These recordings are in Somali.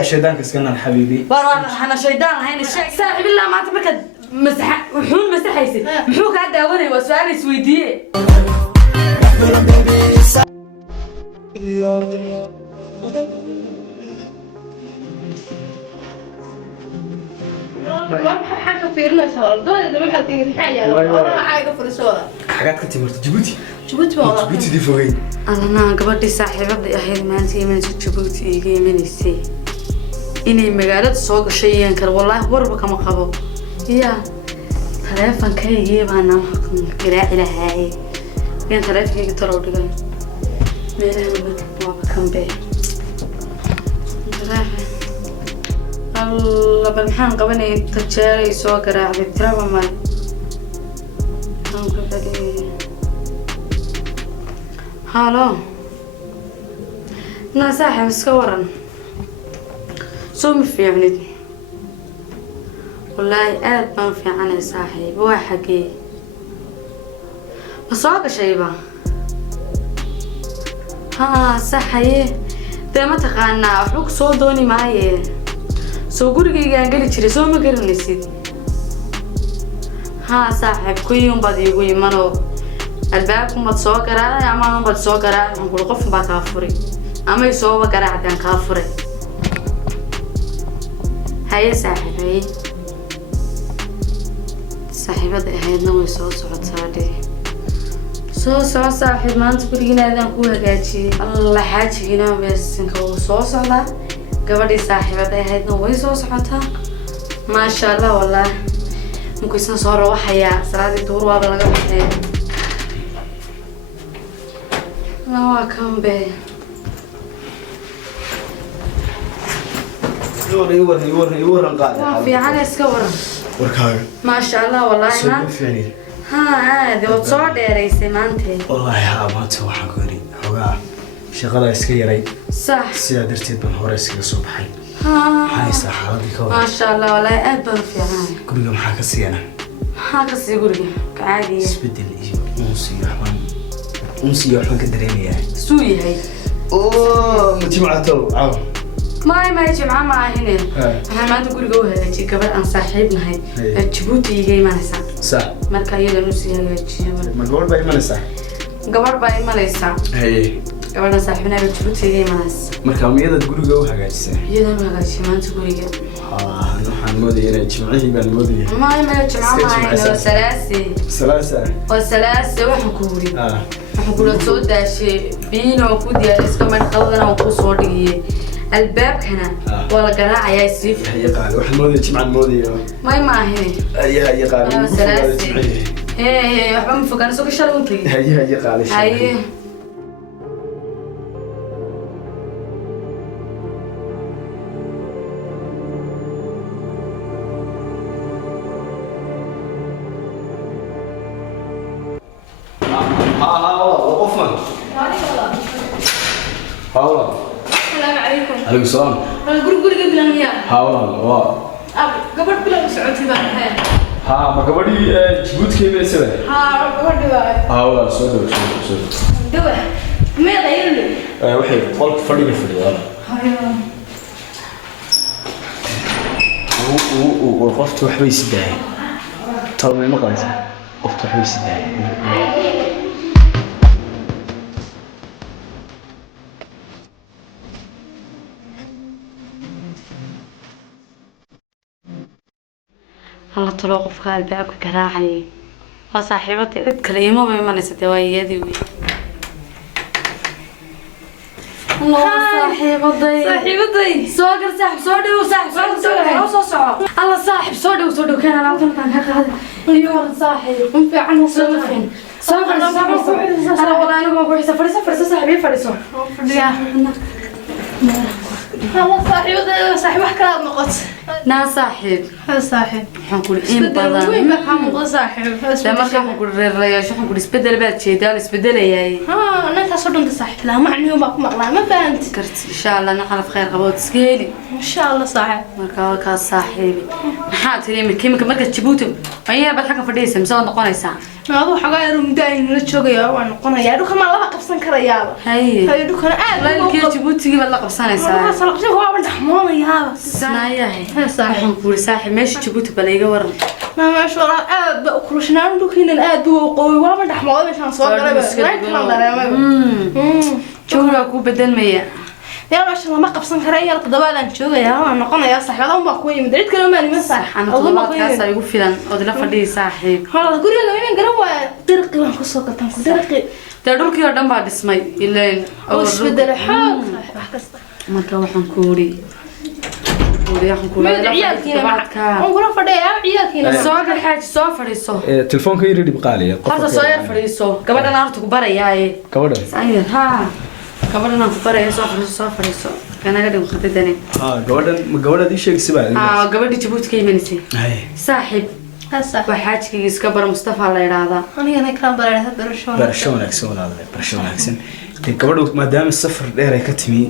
شيطان كسكنا حبيبي والله أنا شيطان هين الشيء صاحب الله ما تبرك مسح وحول مسح يصير محوك هذا وري وسؤال سويدي حاجة في النسوار دول ما حد يقدر حاجة أنا حاجة في النسوار حاجات كتير جيبوتي والله جيبوتي دي فوقي أنا قبل صاحبتي أهل ما أنتي من جيبوتي يجي من السي إني مقالة سوق شيء ينكر والله وربك ما قبوا يا تلفون كي يجيب أنا قراءة لهاي كان تلفون كي ترى ودقي ميله ما بكم به الله بالمحن قبني تجاري سوق قراءة بترى ما هالو نا صاحب اسكورن سوم في ابنتي والله ما في عنا صاحب واحد بس واقع شيء بقى ها صحيح ده ما تقانا حق صودوني معي سو غورغي قال جري سو ما قرنيسيد ها صاحب كل يوم بدي يقول يمنو الباكم بتصو قراءة أما أنا بتصو قراءة نقول قف بكافري أما يسوى قراءة كان كافري هاي صاحب هاي صاحبة هاي نوي صوت صادي صوت صاحب ما أنت برينا هذا نقول هجاتي الله حاجينا بس نكو صوت صلا قبل صاحبة هاي نوي صوت صحتها ما شاء الله والله ممكن صار وحياة صلاة الدور وابلا قبل لا كم به يورن قاعد في عنا سكورة وركاغ ما شاء الله والله ما فيني ها عادي وتصور ديريسي ما انتي والله يا ما توحى قولي حوغا شغله اسكي يري صح سيدا درتيد بن هوري اسكي سو بخاي ها هاي صحابي كو ما شاء الله والله أدبر في عنا كوريغا maxaa ka siiyana ها قصي قولي عادي isbedel iyo unsi waxaan ka dareemayaa سوي هاي oo mujimacto caaw ما يجي معاه هنا احنا ما تقول جوه هاي قبل ان صاحبنا هاي جيبوتي جاي ما نسا صح marka iyada nusi hagaajiyo ma goor bay imanaysaa gabar baa imanaysa hay gabadha saaxiibna ay jibutiga imanaysa marka miyada guriga u hagaajisay iyada ma hagaajiyo maanta guriga waxaan moodayay inay jimcihii baan moodayay ma jimcaha ma hayno salaasi waxaan ku wuri waxaan kula soo daashay biino ku diyaar iska marqadana oo ku soo dhigiyay albaabkana wala garaacayaa siif hay qaali waxaan moodayay jimcaan moodayay ma ahine hay qaali salaasi waxba ma fogaan soo gashay untay hay qaali hay هاولا السلام عليكم عليكم السلام الجروب قبل المياه هاولا قبل بلا مسعود بان ها ما قبلي جبوت كيف يسوي قبل دواء هاولا سودو دواء ما غير لي وحي قلت فريق الفريق وقفت وحبي سداي طب ما قايس قفت وحبي سداي الله تلوقف قلبك كراعي وصاحبتي كلمة ما نسيت ويدي الله صاحبتي صاحب الله صاحب صودو كان انا كان ايوه صاحب انت عنه صوفين انا والله انا ما بروح فريسه صاحبي فريسه الله صاحب وحكا نقط نا صاحب صاحب حنقول إن بدن وين بقى صاحب لما حنقول الرياش حنقول اسبدل بعد شيء ده اسبدل ياي انا تصدق انت صاحب لا معني وما ما فهمت كرت ان شاء الله نعرف خير قبوت سكيلي ان شاء الله صاحب marka ka saaxiibi maxaa tiri kimika marka Djibouti ayaa bad xaga fadhiyay soo noqonaysa adu xaga yar mudaan la joogaya waan noqonaya dhuka ma laba qabsan karayaa hay dhukana aad la Djibouti la qabsanaysa والله هو من حمام يا سنايا صاحب نقول صاحب ماشي جبوت بلايقة ورم ما شاء الله كل شنو دوكين الاد وقوي وما حمام مش صوت جوga ku bedel maya يا راشد ما قبسن كرايا القدوات joogaya waan noqonayaa saxibada ma ku yimid cid kale ma nima sax Allah kaas ay ugu filan oo la fadhiyo saaxiib hala guriga inaan garan waa dirqi waan ku soo gataan ku dirqi dhulkii oo dhan baa dhismay ileen oo isbedel xaaq wax kasta marka waxaan ku uri ciyaalkiina on kula fadhiyaa ciyaalkiina soo gal xaaji soo fadhiiso telefoonka yiri dib qaaliya horta soo yar fadhiiso gabadhan aartu ku barayaaye gabadhan sayid ha gabadhan ku baraya soo fadhiiso kanaga dhig khadadane gabadhan ii sheeg sibaa gabadhi Djibouti ka imanaysa saaxiib waxaajkiga iska bar Mustafa la yiraahdaa aniga kala bareerada barasho wanaagsan gabadhu maadaama safar dheer ay ka timi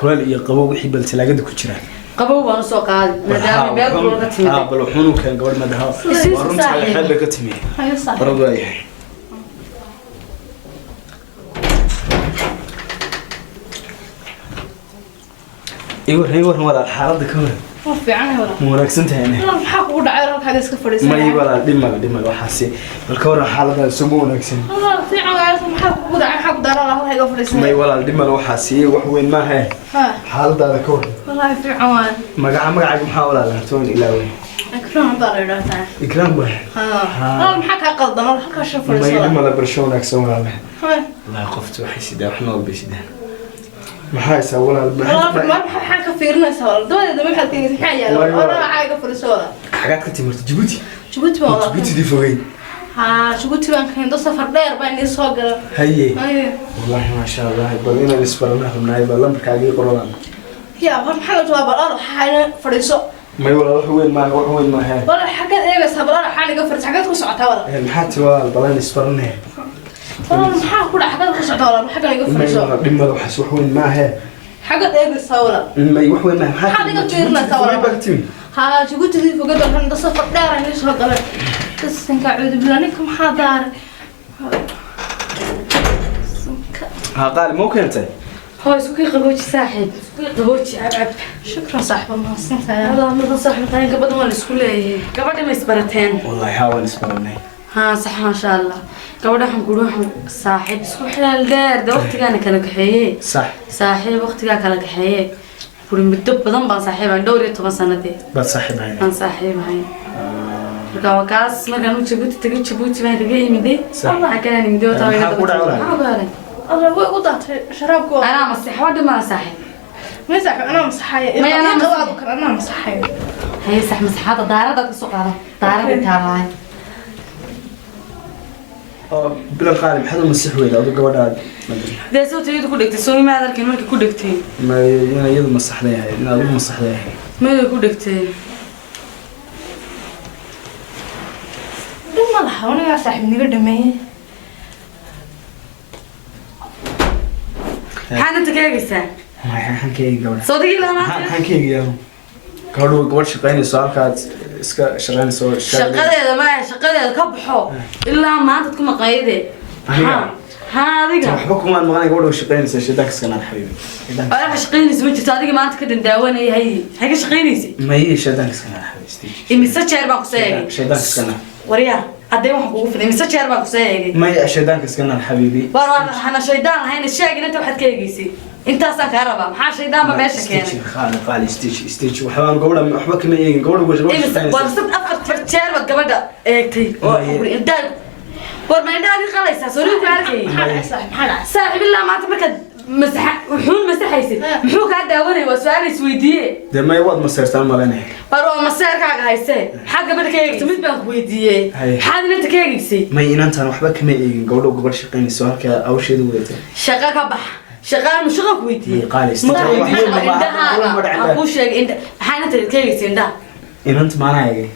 kulal iyo qabow wixii bal talaagada ku jira qabow waan soo qaad maadaama meel kulul ka timi bal wuxuu keen gabadh madaha runta xal ka timi barad waayahay ايوه ولا الحالة كمان في عنها ولا مو ناقصنتها يعني والله محاك ودا عيرك هذا اسك فريسه ما يبغى دمل وحاسي بالكورة حالة سمو ناقصين والله في عيرك محاك ودا محاك دار الله هيك فريسه ما يبغى دمل وحاسي وين ما هي حالة هذا كور والله في عوان مقعد محاولة لا تون إلى وين إكرام ضرر ده إكرام به والله محاك قلد ما حكى شوف فريسه ما يدمل برشون ناقصون ولا الله قفت وحسي ده وحنا بيسده maxay sawala ma maxaan ka fiirinaysaa dawladda ma xad tigid maxay yaalo ona caaga furisoda xagaad ka timid Djibouti waa Djibouti di fogay ha Djibouti baan ka inta safar dheer baan idin soo galay haye wallahi ma sha Allah badina isbarna xubnaay baa lambarkaagii qoran ya maxaa jawaab xayna furiso ما يقول روح وين ما هي والله حاجات ايه بس هبل انا حالي قفرت حاجات ku socota wala maxaa tiwaa balan isbarnaa والله maxaa ku dhac xagad ku socda wala xagad iga furiso dhimada waxa wax weyn ma aha xagad ee bis wala ma wax weyn ma aha xagad iga fiirnaa wala ha Djibouti di fogad waxaan safar dheer aan soo galay sanka cuud bilanik maxaa daar ها قال مو كنت هو اسكو قبوجي صاحب قبوجي عب شكرا صاحب ما سنتها والله ما صاحب قاين قبل ما اسكو ليه قبل ما اسبرتين والله حاول اسبرني ها صح ما شاء الله قبل waxaan ku ruuxan saaxiib isku xilal dheer waqtigaana kala kaxeeyay صح saaxiib waqtiga kala kaxeeyay buri muddo badan baan saaxiibaan dhowr iyo 10 sanadii bal saaxiibahay aan saaxiibahay kaas markaan u Djibouti baan kaga imid wallahi kana nimid oo taaway الله هو وضعت شرابك انا مسح ولا ما صاحب ما صح انا مسحيه ما انا قواضك انا مسحيه هي صح مسحات دارده كسو قاده دارده تاعي بلا قال محد مسح ويل ادو غبداد ده سو تريد ku dhigtay soo ma adarkin markii ku dhigtay ma iyadu masaxday inaad u masaxday ma ku dhigtay duma la hawna saaxiib niga dhameeyay حان انت كيغيسا ما حنكيغي غبدha صدقي لا ما حنكيغي gabadh shaqaynayso halkaad iska shaqaynayso shaqadeeda ma shaqadeeda ka baxo ilaa maanta ku maqayde ha adiga waxba kuma maqanay gabadh shaqaynayso shaqada iska naan xabiibi ana shaqaynayso ma jirto adiga maanta ka dandaawanay hay shaqaynaysi ma yi shaqada iska naan xabiibi imisa jeer baa ku seegay shaqada iska naan wariya hadday wax kugu fiday imisa jeer baa ku seegay ma yi shaqada iska naan xabiibi war hana shaydaan hayna sheegin inta waxaad ka eegaysay intaasaan kaa rabaa maxaa shaydaanba meesha keenay qaali stage waxbaan gabadha waxba kama eegin gabadha war sad afar jeer baad gabadha eegtay oo intaa war ma indhaadii qalaysaa soo ku arkay saaxiib ilaa maanta markaad wuxuun masaxaysid muxuu kaa daawanay waa su-aal isweydiiye dee may waad maseertaan malanay war waa maseerkaaga haysee maxaa gabadha ka eegtay mid baan ku weydiiyey maxaad inanta ka eegaysay may inantaan waxba kama eegin gabadha gabadh shaqaynayso halka awsheeda wadatay shaqa ka bax shaqaan mushaqo ku weydiiyey ku sheegay inta maxaa inanta ka eegaysay indhaha inanta maana eegay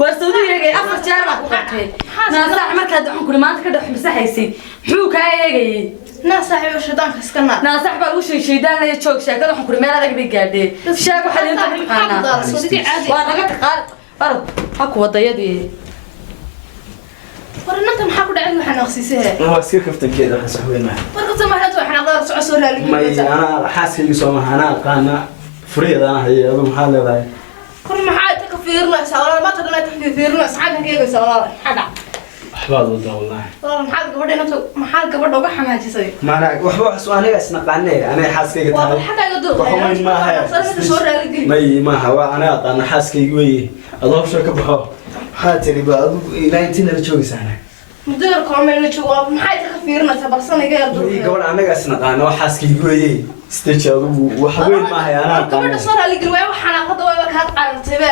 war Saudiga afar jeer baa ku qabtay naasax markaad waxaan ku maanta ka dhex masaxaysay muxuu ka eegayay naasax iyo shaydaanka iska naar naasax baa u shaydaan la joog sheekada waxaan ku meel adag bay gaadhay sheeg waxa inta taqaana Saudiga caadi waa naga taqaan war ha ku wadayadii war inta maxaa ku dhacay waxaan aqsiisay waa iska kaftankeeda waxa sax weyn ma war qofta ma hada waxaan aqdar soo raali may ana xaaskayga soo ma ana qaana فريد أنا هي هذا محل هذا كل ما حد تكفيرنا سوالا ما تقدر تكفيرنا ساعات كيف سوالا حدا أحباب وده والله والله محل قبل وقع حماجي صير ما أنا وحبوا سؤالي أسمع عني أنا حاسس كي والله حتى يقدر وحوين ما هي ما هو أنا حاسس كي يقوي الله شو كبحه حاتري بقى إلى أنت اللي بتشوفي سنة مدير كامل نشوف محل تكفيرنا تبصنا إيه قبل أنا أسمع أنا حاسس كي يقوي استشهد وحوين ما هي أنا قبل صار اللي قلوي وحنا قدوة وكات قرنتبه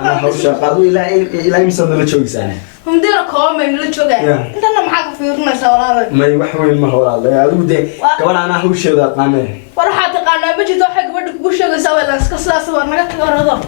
أنا هوش قادو إلى يمسون اللي تشوفي سنة مدير كامل نشوف أنت لما محل تكفيرنا سوالا ما يوحوين ما هو الله هذا ودي قبل أنا هوش هذا قامه وراح تقانا بجي دوحك بدك بوشة سوالا كسلا سوار نقطع رضا